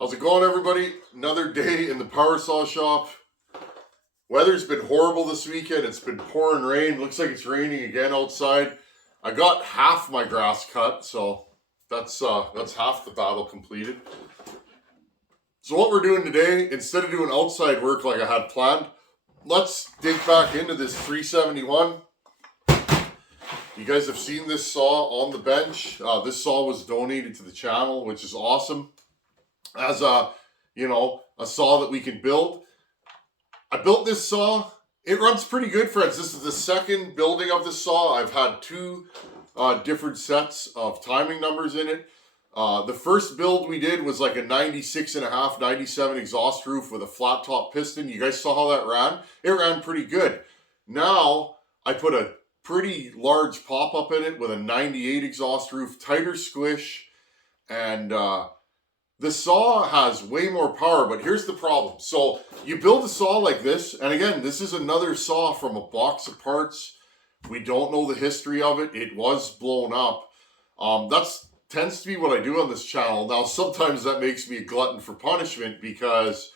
How's it going, everybody? Another day in the power saw shop. Weather's been horrible this weekend. It's been pouring rain. Looks like it's raining again outside. I got half my grass cut, so that's half the battle completed. So what we're doing today, instead of doing outside work like I had planned, let's dig back into this 371. You guys have seen this saw on the bench. This saw was donated to the channel, which is awesome. As a saw that we can build. I built this saw. It runs pretty good, friends. This is the second building of the saw. I've had two different sets of timing numbers in it. The first build we did was like a 96.5, 97 exhaust roof with a flat top piston. You guys saw how that ran? It ran pretty good. Now I put a pretty large pop-up in it with a 98 exhaust roof, tighter squish, and the saw has way more power, but here's the problem. So you build a saw like this, and again, this is another saw from a box of parts. We don't know the history of it. It was blown up. That tends to be what I do on this channel. Now, sometimes that makes me a glutton for punishment because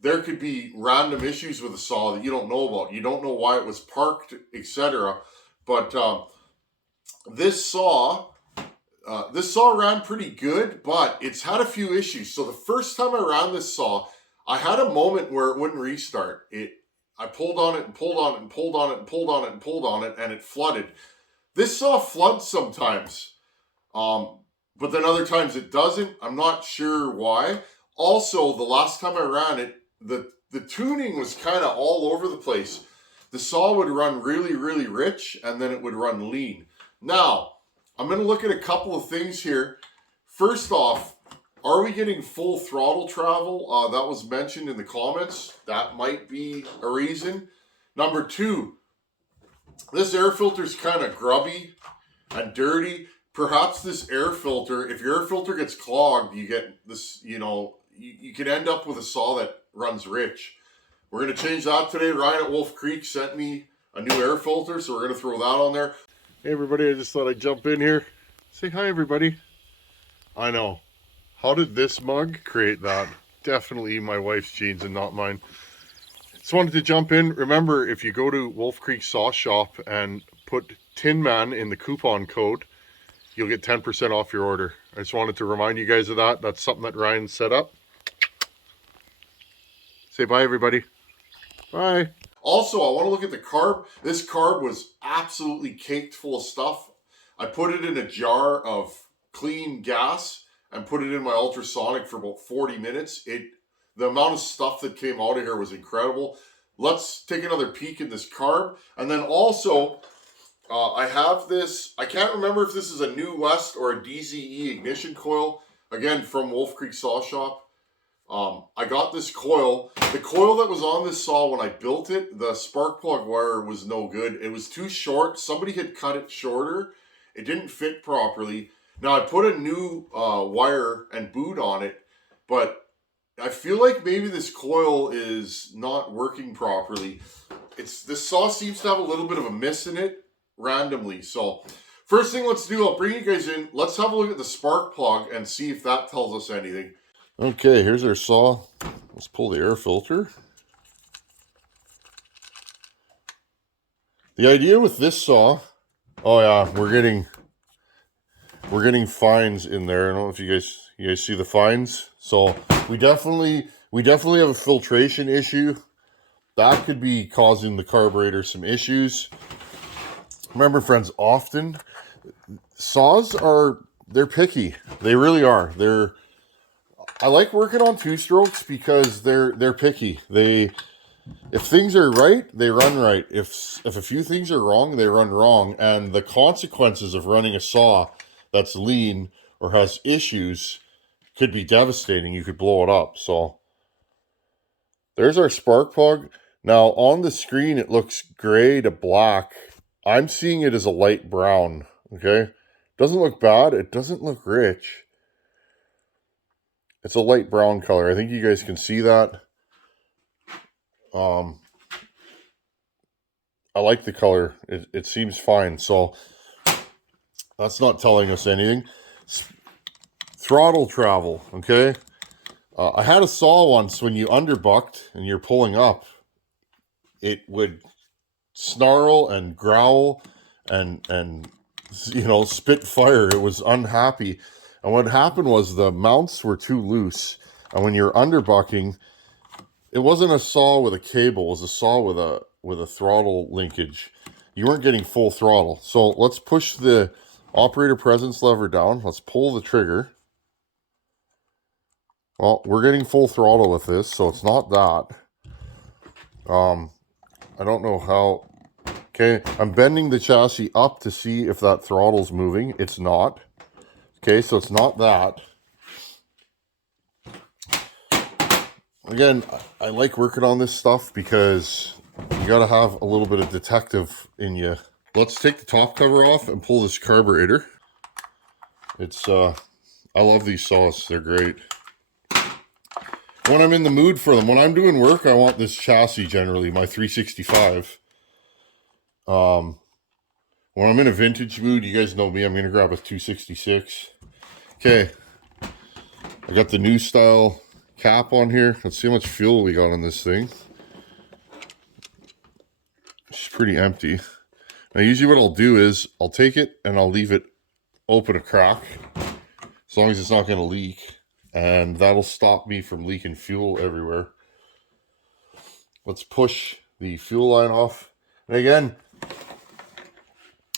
there could be random issues with a saw that you don't know about. You don't know why it was parked, etc. But this saw ran pretty good, but it's had a few issues. So the first time I ran this saw, I had a moment where it wouldn't restart. I pulled on it and pulled on it and pulled on it and pulled on it and pulled on it, and it flooded. This saw floods sometimes, but then other times it doesn't. I'm not sure why. Also, the last time I ran it, the tuning was kind of all over the place. The saw would run really, really rich, and then it would run lean. Now, I'm going to look at a couple of things here. First off, are we getting full throttle travel? That was mentioned in the comments. That might be a reason. Number two, this air filter is kind of grubby and dirty. Perhaps this air filter, if your air filter gets clogged, you get this, you can end up with a saw that runs rich. We're going to change that today. Ryan at Wolf Creek sent me a new air filter, so we're going to throw that on there. Hey everybody, I just thought I'd jump in here. Say hi everybody. I know. How did this mug create that? Definitely my wife's jeans and not mine. Just wanted to jump in. Remember, if you go to Wolf Creek Saw Shop and put Tin Man in the coupon code, you'll get 10% off your order. I just wanted to remind you guys of that. That's something that Ryan set up. Say bye everybody. Bye. Also, I want to look at the carb. This carb was absolutely caked full of stuff. I put it in a jar of clean gas and put it in my ultrasonic for about 40 minutes. The amount of stuff that came out of here was incredible. Let's take another peek at this carb. And then also, I have this, I can't remember if this is a New West or a DZE ignition coil. Again, from Wolf Creek Saw Shop. I got this coil. The coil that was on this saw when I built it, the spark plug wire was no good. It was too short. Somebody had cut it shorter. It didn't fit properly. Now I put a new wire and boot on it, but I feel like maybe this coil is not working properly. This saw seems to have a little bit of a miss in it randomly. So first thing let's do, I'll bring you guys in. Let's have a look at the spark plug and see if that tells us anything. Okay, here's our saw. Let's pull the air filter. The idea with this saw, oh yeah, we're getting fines in there. I don't know if you guys see the fines. So we definitely have a filtration issue. That could be causing the carburetor some issues. Remember, friends, often saws they're picky. They really are. I like working on two strokes because they're picky. If things are right, they run right. If a few things are wrong, they run wrong. And the consequences of running a saw that's lean or has issues could be devastating. You could blow it up. So there's our spark plug. Now on the screen it looks gray to black. I'm seeing it as a light brown. Okay, doesn't look bad. It doesn't look rich. It's a light brown color. I think you guys can see that. I like the color. It seems fine. So that's not telling us anything. Throttle travel, okay? I had a saw once when you underbucked and you're pulling up, it would snarl and growl and spit fire. It was unhappy. And what happened was the mounts were too loose. And when you're underbucking, it wasn't a saw with a cable, it was a saw with a throttle linkage. You weren't getting full throttle. So let's push the operator presence lever down. Let's pull the trigger. Well, we're getting full throttle with this, so it's not that. I don't know how. Okay, I'm bending the chassis up to see if that throttle's moving. It's not. Okay, so it's not that. Again, I like working on this stuff because you gotta have a little bit of detective in you. Let's take the top cover off and pull this carburetor. It's, I love these saws. They're great. When I'm in the mood for them, when I'm doing work, I want this chassis generally, my 365. When I'm in a vintage mood, you guys know me, I'm going to grab a 266. Okay, I got the new style cap on here. Let's see how much fuel we got on this thing. It's pretty empty. Now, usually what I'll do is I'll take it and I'll leave it open a crack, as long as it's not going to leak. And that'll stop me from leaking fuel everywhere. Let's push the fuel line off. And again,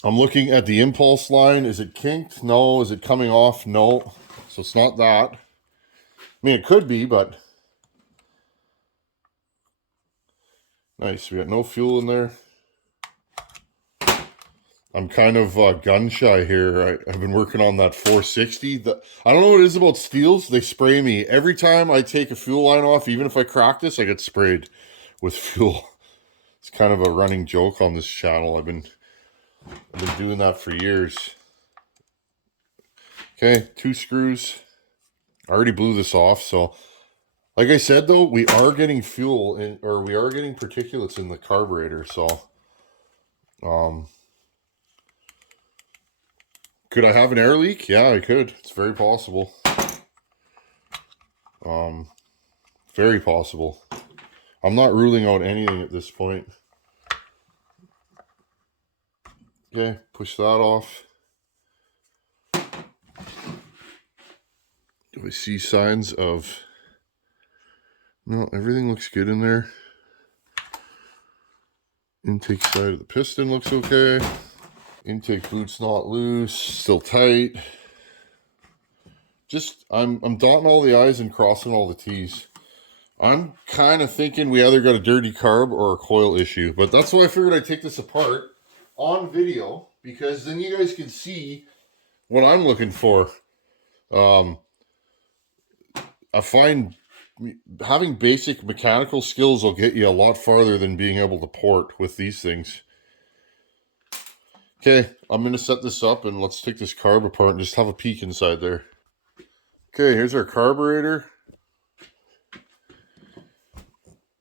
I'm looking at the impulse line. Is it kinked? No. Is it coming off? No. So it's not that. I mean, it could be, but nice. We got no fuel in there. I'm kind of gun shy here. I've been working on that 460. I don't know what it is about steels. They spray me. Every time I take a fuel line off, even if I crack this, I get sprayed with fuel. It's kind of a running joke on this channel. I've been doing that for years. Okay, 2 screws. I already blew this off. So, like I said, though, we are getting fuel in, or we are getting particulates in the carburetor. So, could I have an air leak? Yeah, I could. It's very possible. Very possible. I'm not ruling out anything at this point. Okay, push that off. Do I see signs of... No, everything looks good in there. Intake side of the piston looks okay. Intake boot's not loose, still tight. Just, I'm dotting all the I's and crossing all the T's. I'm kind of thinking we either got a dirty carb or a coil issue, but that's why I figured I'd take this apart on video, because then you guys can see what I'm looking for. I find having basic mechanical skills will get you a lot farther than being able to port with these things. Okay, I'm going to set this up and let's take this carb apart and just have a peek inside there. Okay, here's our carburetor.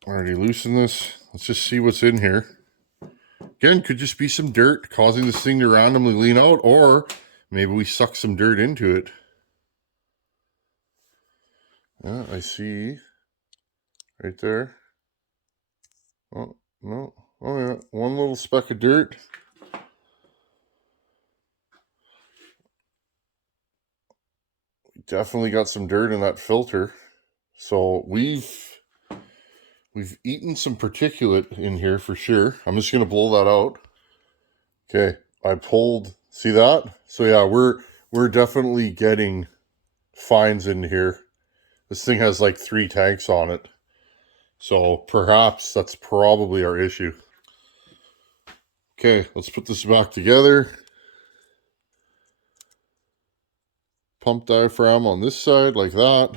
Already loosened this. Let's just see what's in here. Again, could just be some dirt causing this thing to randomly lean out, or maybe we suck some dirt into it. Yeah, I see. Right there. Oh, no. Oh, yeah. One little speck of dirt. Definitely got some dirt in that filter. So we've eaten some particulate in here for sure. I'm just going to blow that out. Okay, I pulled, see that? So yeah, we're definitely getting fines in here. This thing has like 3 tanks on it. So perhaps that's probably our issue. Okay, let's put this back together. Pump diaphragm on this side like that.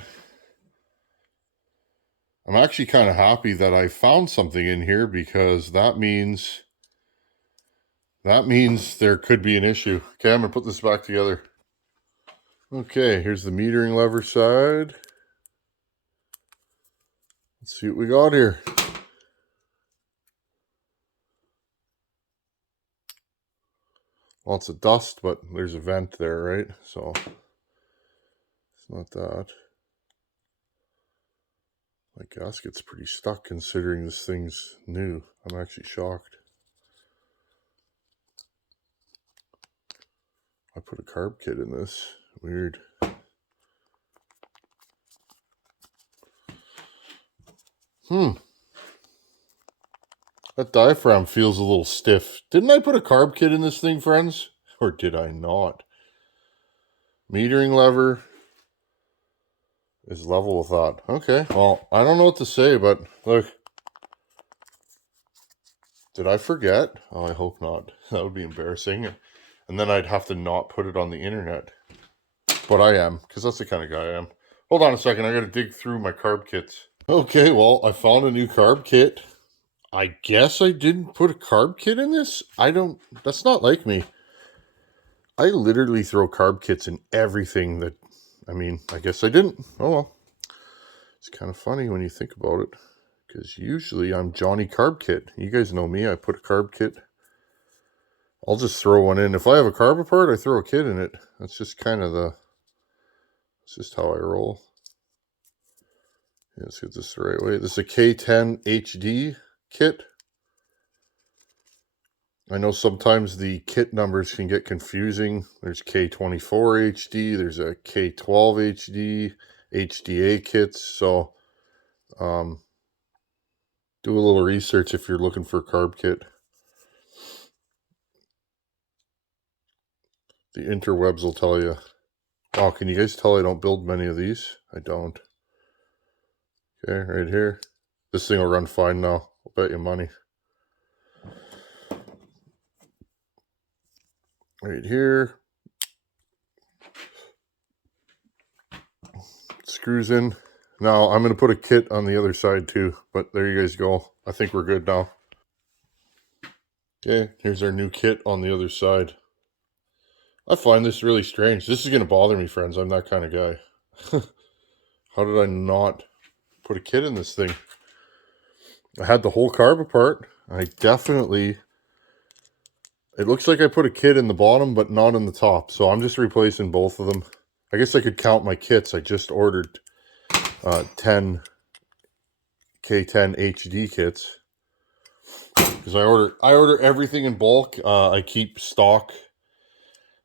I'm actually kind of happy that I found something in here, because that means there could be an issue. Okay, I'm going to put this back together. Okay, here's the metering lever side. Let's see what we got here. Lots of dust, but there's a vent there, right? So it's not that. My gasket's pretty stuck considering this thing's new. I'm actually shocked. I put a carb kit in this. Weird. That diaphragm feels a little stiff. Didn't I put a carb kit in this thing, friends? Or did I not? Metering lever is level with that. Okay, well, I don't know what to say, but look. Did I forget? Oh, I hope not. That would be embarrassing. And then I'd have to not put it on the internet. But I am, because that's the kind of guy I am. Hold on a second, I gotta dig through my carb kits. Okay, well, I found a new carb kit. I guess I didn't put a carb kit in this? That's not like me. I literally throw carb kits in everything that, I guess I didn't. Oh well. It's kind of funny when you think about it. Because usually I'm Johnny Carb Kit. You guys know me, I put a carb kit. I'll just throw one in. If I have a carb apart, I throw a kit in it. That's just kind of it's just how I roll. Let's get this the right way. This is a K10 HD kit. I know sometimes the kit numbers can get confusing. There's K24 HD, there's a K12 HD, HDA kits. So do a little research if you're looking for a carb kit. The interwebs will tell you. Wow, can you guys tell I don't build many of these? I don't. Okay, right here. This thing will run fine now. I'll bet you money. Right here. Screws in. Now, I'm going to put a kit on the other side too. But there you guys go. I think we're good now. Okay, here's our new kit on the other side. I find this really strange. This is going to bother me, friends. I'm that kind of guy. How did I not put a kit in this thing? I had the whole carb apart. It looks like I put a kit in the bottom, but not in the top. So I'm just replacing both of them. I guess I could count my kits. I just ordered 10 K10 HD kits. Because I order everything in bulk. I keep stock.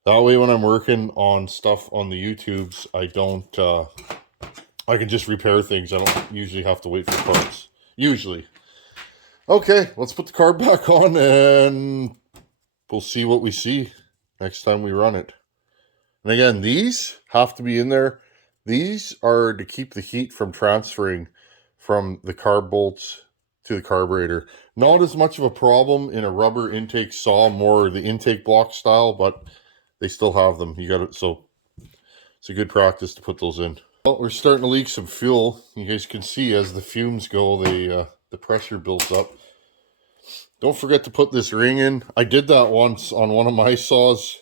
That way when I'm working on stuff on the YouTubes, I can just repair things. I don't usually have to wait for parts. Usually. Okay, let's put the carb back on and we'll see what we see next time we run it. And again, these have to be in there. These are to keep the heat from transferring from the carb bolts to the carburetor. Not as much of a problem in a rubber intake saw, more the intake block style, but they still have them. So it's a good practice to put those in. Well, we're starting to leak some fuel. You guys can see as the fumes go, the pressure builds up. Don't forget to put this ring in. I did that once on one of my saws.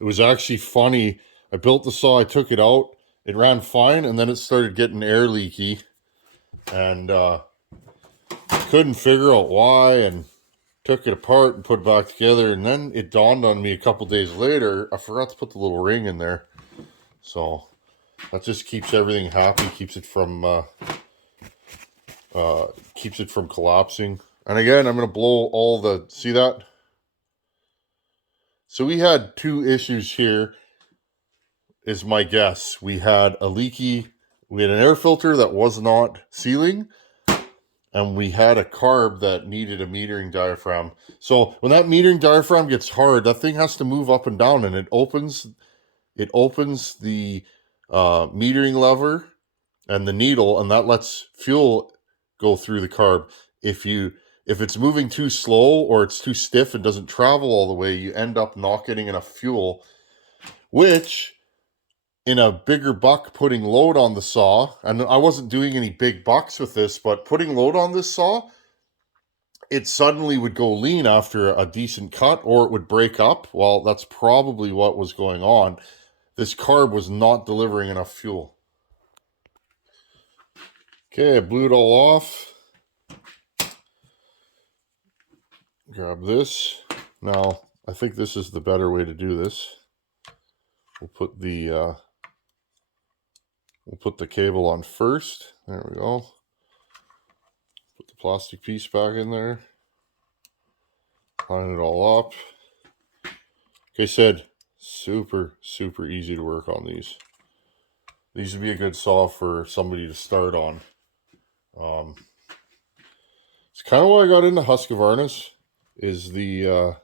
It was actually funny. I built the saw, I took it out. It ran fine, and then it started getting air leaky. And couldn't figure out why, and took it apart and put it back together. And then it dawned on me a couple days later, I forgot to put the little ring in there. So that just keeps everything happy, keeps it from collapsing. And again, I'm going to blow all see that? So we had two issues here, is my guess. We had an air filter that was not sealing, and we had a carb that needed a metering diaphragm. So when that metering diaphragm gets hard, that thing has to move up and down, and it opens the metering lever and the needle, and that lets fuel go through the carb. If it's moving too slow or it's too stiff and doesn't travel all the way, you end up not getting enough fuel, which in a bigger buck putting load on the saw, and I wasn't doing any big bucks with this, but putting load on this saw, it suddenly would go lean after a decent cut, or it would break up. Well, that's probably what was going on. This carb was not delivering enough fuel. Okay, I blew it all off. Grab this. Now, I think this is the better way to do this. We'll put the cable on first. There we go. plastic piece back in there. Line it all up. Like I said, super easy to work on these. These would be a good saw for somebody to start on. It's kind of why I got into husqvarnas. Is I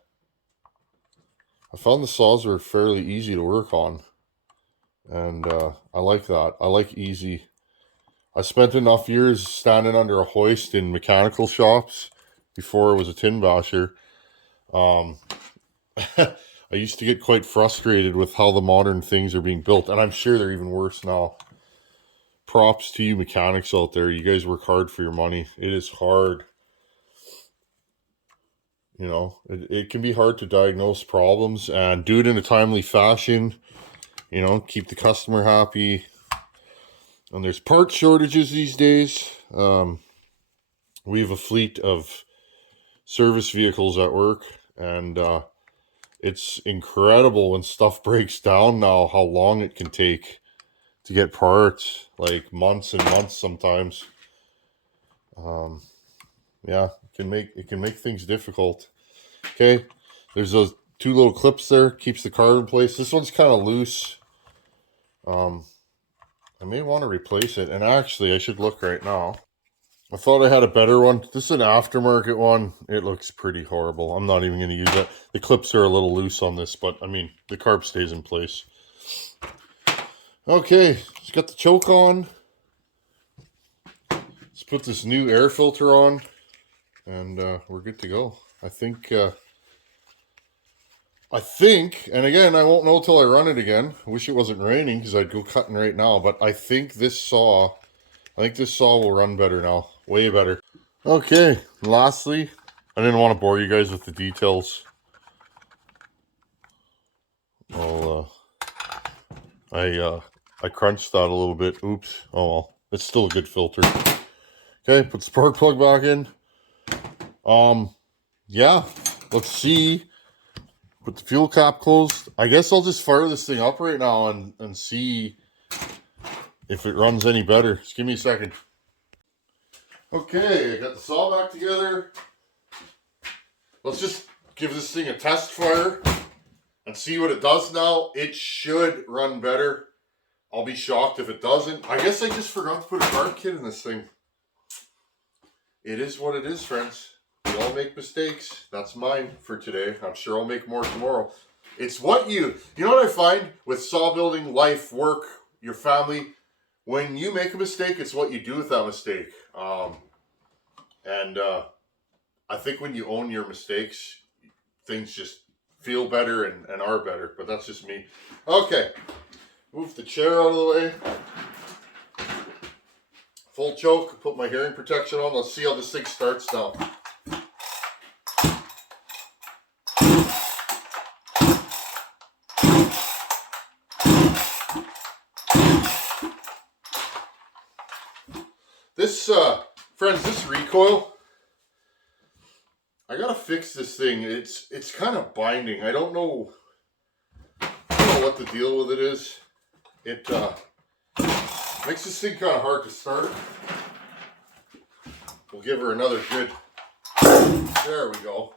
found the saws were fairly easy to work on, and I like that. I like easy. I spent enough years standing under a hoist in mechanical shops before it was a tin basher. I used to get quite frustrated with how the modern things are being built, and I'm sure they're even worse now. Props to you mechanics out there. You guys work hard for your money. It is hard. You know, it can be hard to diagnose problems and do it in a timely fashion. You know, keep the customer happy. And there's part shortages these days. We have a fleet of service vehicles at work, and it's incredible when stuff breaks down now, how long it can take to get parts, like months and months sometimes. Yeah, it can make things difficult. Okay, there's those two little clips there, keeps the car in place. This one's kind of loose. I may want to replace it, and actually I should look right now. I thought I had a better one. This is an aftermarket one. It looks pretty horrible. I'm not even going to use it. The clips are a little loose on this, but I mean, the carb stays in place. Okay, just got the choke on. Let's put this new air filter on, and we're good to go. I think, and again, I won't know till I run it again. I wish it wasn't raining because I'd go cutting right now, but I think this saw will run better now. Way better. Okay, lastly, I didn't want to bore you guys with the details. I crunched that a little bit. Oops. Oh well. It's still a good filter. Okay, put the spark plug back in. Yeah, let's see. Put the fuel cap closed. I guess I'll just fire this thing up right now and see if it runs any better. Just give me a second. Okay, I got the saw back together. Let's just give this thing a test fire and see what it does now. It should run better. I'll be shocked if it doesn't. I guess I just forgot to put a carb kit in this thing. It is what it is, friends. We all make mistakes. That's mine for today. I'm sure I'll make more tomorrow. It's what you know what I find with saw building, life, work, your family. When you make a mistake, it's what you do with that mistake. I think when you own your mistakes, things just feel better and are better. But that's just me. Okay. Move the chair out of the way. Full choke. Put my hearing protection on. Let's see how this thing starts now. This, friends, this recoil, I gotta fix this thing. It's kind of binding. I don't know what the deal with it is. It makes this thing kind of hard to start. We'll give her another good. There we go.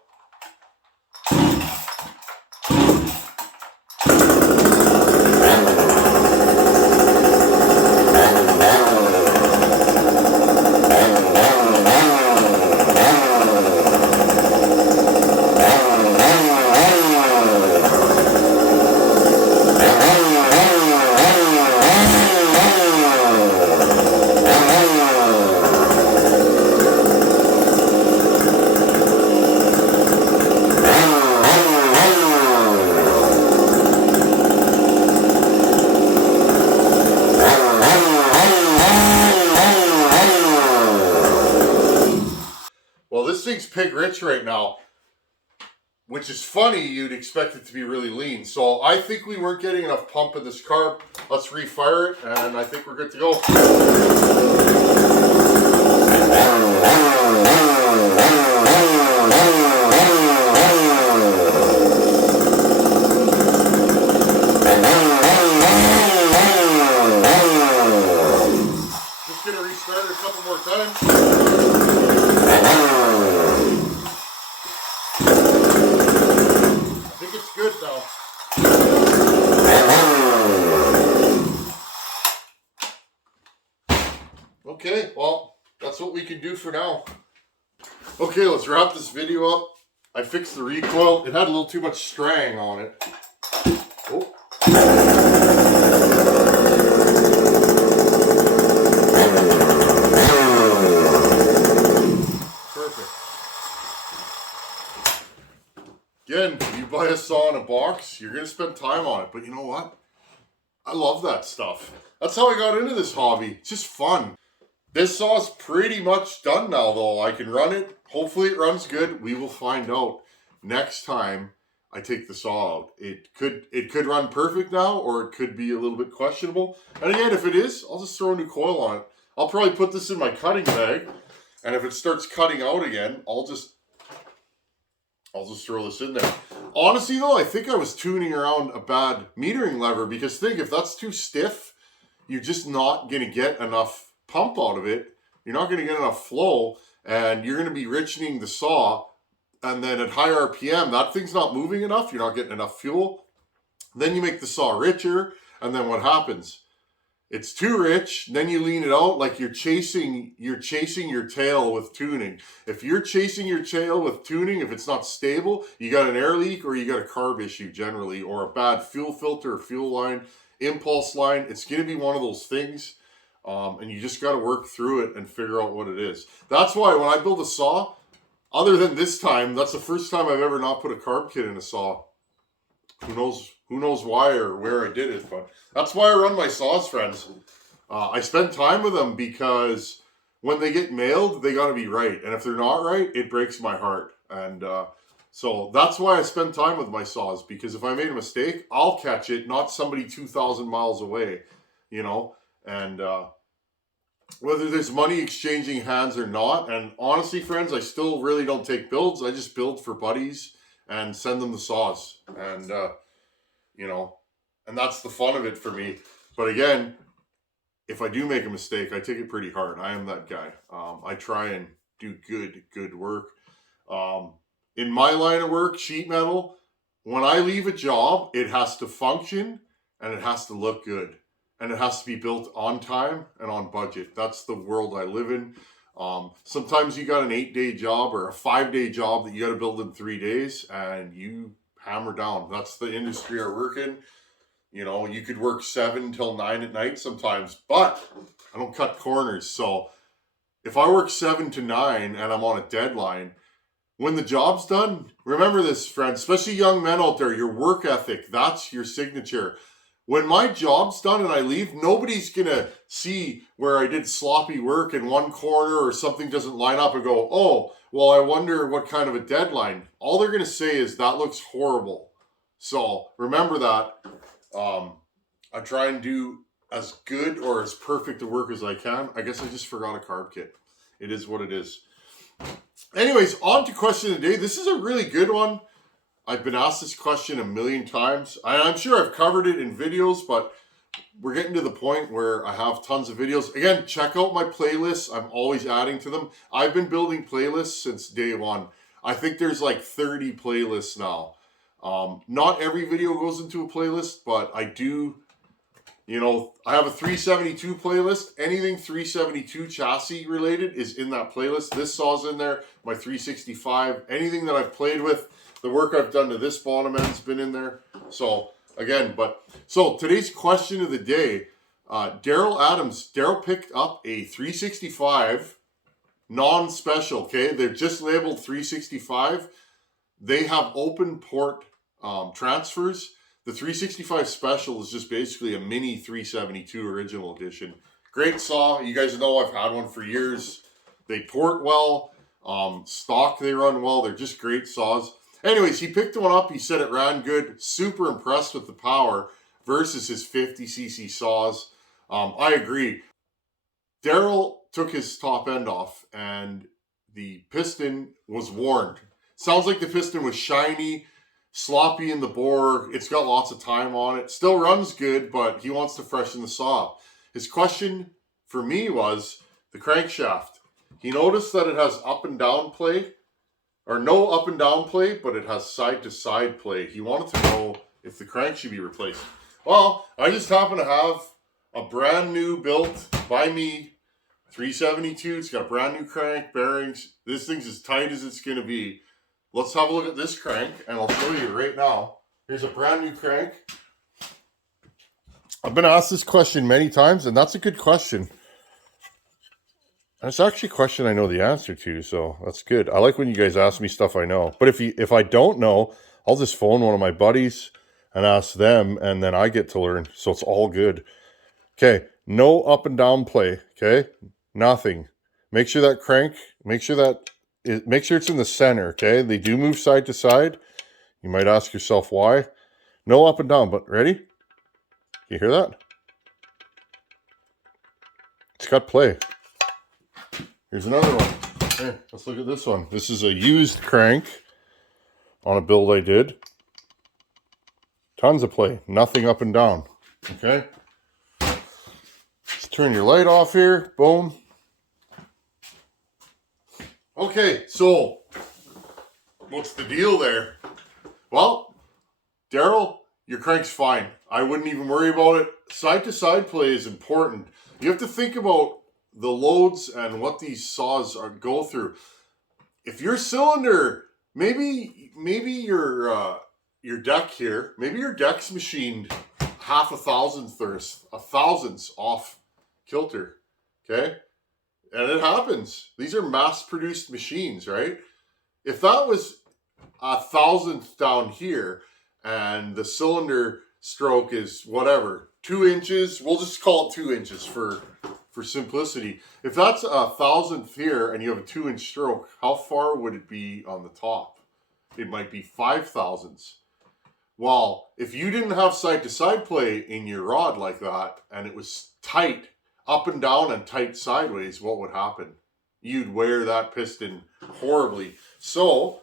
Thing's pig rich right now, which is funny. You'd expect it to be really lean. So I think we weren't getting enough pump in this carb. Let's refire it, and I think we're good to go. Just gonna restart it a couple more times. I think it's good now. Okay, well, that's what we can do for now. Okay, let's wrap this video up. I fixed the recoil. It had a little too much strang on it. Oh. Perfect. Again, you buy a saw in a box, you're going to spend time on it. But you know what? I love that stuff. That's how I got into this hobby. It's just fun. This saw's pretty much done now, though. I can run it. Hopefully it runs good. We will find out next time I take the saw out. It could run perfect now, or it could be a little bit questionable. And again, if it is, I'll just throw a new coil on it. I'll probably put this in my cutting bag, and if it starts cutting out again, I'll just throw this in there. Honestly, though, I think I was tuning around a bad metering lever, because think, if that's too stiff, you're just not going to get enough pump out of it. You're not going to get enough flow, and you're going to be richening the saw, and then at high RPM, that thing's not moving enough. You're not getting enough fuel. Then you make the saw richer, and then what happens? It's too rich, then you lean it out like you're chasing your tail with tuning. If you're chasing your tail with tuning, if it's not stable, you got an air leak or you got a carb issue generally, or a bad fuel filter or fuel line, impulse line. It's going to be one of those things, and you just got to work through it and figure out what it is. That's why when I build a saw, other than this time, that's the first time I've ever not put a carb kit in a saw. Who knows why or where I did it, but that's why I run my saws, friends. I spend time with them because when they get mailed, they got to be right. And if they're not right, it breaks my heart. And so that's why I spend time with my saws, because if I made a mistake, I'll catch it, not somebody 2,000 miles away, you know. And whether there's money exchanging hands or not, and honestly, friends, I still really don't take builds. I just build for buddies and send them the saws. And you know, and that's the fun of it for me. But again, if I do make a mistake, I take it pretty hard. I am that guy. I try and do good work. In my line of work, sheet metal, when I leave a job, it has to function and it has to look good. And it has to be built on time and on budget. That's the world I live in. Sometimes you got an 8-day job or a 5-day job that you got to build in 3 days, and you hammer down. That's the industry I work in. You know, you could work 7 till 9 at night sometimes, but I don't cut corners. So if I work 7 to 9 and I'm on a deadline, when the job's done, remember this, friends, especially young men out there, your work ethic, that's your signature. When my job's done and I leave, nobody's going to see where I did sloppy work in one corner or something doesn't line up and go, oh, well, I wonder what kind of a deadline. All they're going to say is, that looks horrible. So remember that. I try and do as good or as perfect a work as I can. I guess I just forgot a carb kit. It is what it is. Anyways, on to question of the day. This is a really good one. I've been asked this question a million times. I'm sure I've covered it in videos, but we're getting to the point where I have tons of videos. Again, check out my playlists. I'm always adding to them. I've been building playlists since day one. I think there's like 30 playlists now. Not every video goes into a playlist, but I do, you know, I have a 372 playlist. Anything 372 chassis related is in that playlist. This saw's in there, my 365, anything that I've played with. The work I've done to this bottom end's been in there. So again, so today's question of the day, Daryl picked up a 365 non-special, okay? They're just labeled 365. They have open port transfers. The 365 special is just basically a mini 372 original edition. Great saw. You guys know I've had one for years. They port well. Stock, they run well. They're just great saws. Anyways, he picked one up. He said it ran good. Super impressed with the power versus his 50cc saws. I agree. Daryl took his top end off and the piston was warned. Sounds like the piston was shiny, sloppy in the bore. It's got lots of time on it. Still runs good, but he wants to freshen the saw up. His question for me was, the crankshaft. He noticed that it has up and down play, or no up and down play, but it has side to side play. He wanted to know if the crank should be replaced. Well, I just happen to have a brand new built by me 372. It's got a brand new crank, bearings. This thing's as tight as it's going to be. Let's have a look at this crank, and I'll show you right now. Here's a brand new crank. I've been asked this question many times, and that's a good question. And it's actually a question I know the answer to, so that's good. I like when you guys ask me stuff I know. But if I don't know, I'll just phone one of my buddies and ask them, and then I get to learn. So it's all good. Okay, no up and down play. Okay, nothing. Make sure that crank, make sure it's in the center. Okay, they do move side to side. You might ask yourself why. No up and down, but ready? You hear that? It's got play. Here's another one. Here, let's look at this one. This is a used crank on a build I did. Tons of play. Nothing up and down. Okay? Let's turn your light off here. Boom. Okay, so what's the deal there? Well, Daryl, your crank's fine. I wouldn't even worry about it. Side to side play is important. You have to think about the loads and what these saws go through. If your cylinder, maybe your deck here, maybe your deck's machined half a thousandth or a thousandths off kilter, okay? And it happens. These are mass-produced machines, right? If that was a thousandth down here and the cylinder stroke is whatever, 2 inches, we'll just call it 2 inches for simplicity. If that's a thousandth here and you have a 2-inch stroke, how far would it be on the top? It might be 5 thousandths. Well, if you didn't have side-to-side play in your rod like that and it was tight up and down and tight sideways, what would happen? You'd wear that piston horribly. So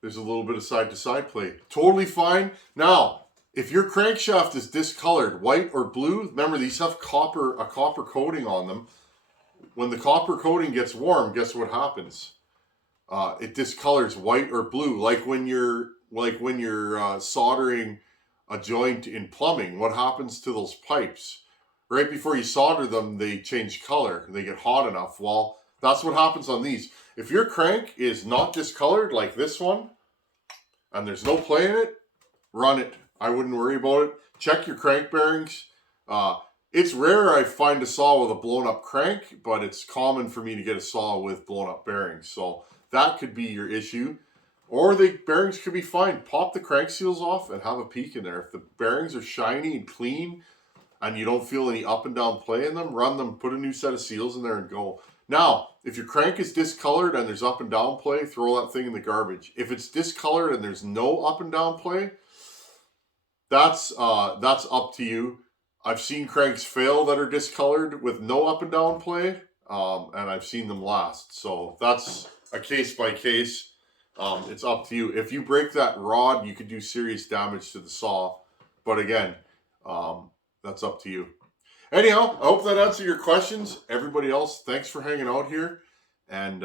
there's a little bit of side-to-side play. Totally fine. Now, if your crankshaft is discolored, white or blue, remember these have a copper coating on them. When the copper coating gets warm, guess what happens? It discolors white or blue, like when you're soldering a joint in plumbing. What happens to those pipes? Right before you solder them, they change color. They get hot enough. Well, that's what happens on these. If your crank is not discolored like this one, and there's no play in it, run it. I wouldn't worry about it. Check your crank bearings. It's rare I find a saw with a blown up crank, but it's common for me to get a saw with blown up bearings. So that could be your issue. Or the bearings could be fine. Pop the crank seals off and have a peek in there. If the bearings are shiny and clean and you don't feel any up and down play in them, run them, put a new set of seals in there and go. Now, if your crank is discolored and there's up and down play, throw that thing in the garbage. If it's discolored and there's no up and down play, that's up to you. I've seen cranks fail that are discolored with no up and down play, and I've seen them last. So that's a case by case. It's up to you. If you break that rod, you could do serious damage to the saw. But again, that's up to you. Anyhow, I hope that answered your questions. Everybody else, thanks for hanging out here. And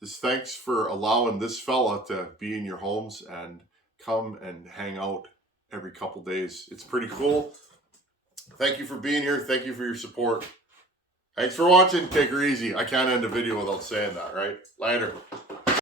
just thanks for allowing this fella to be in your homes and come and hang out every couple days. It's pretty cool. Thank you for being here. Thank you for your support. Thanks for watching. Take her easy. I can't end a video without saying that, right? Later.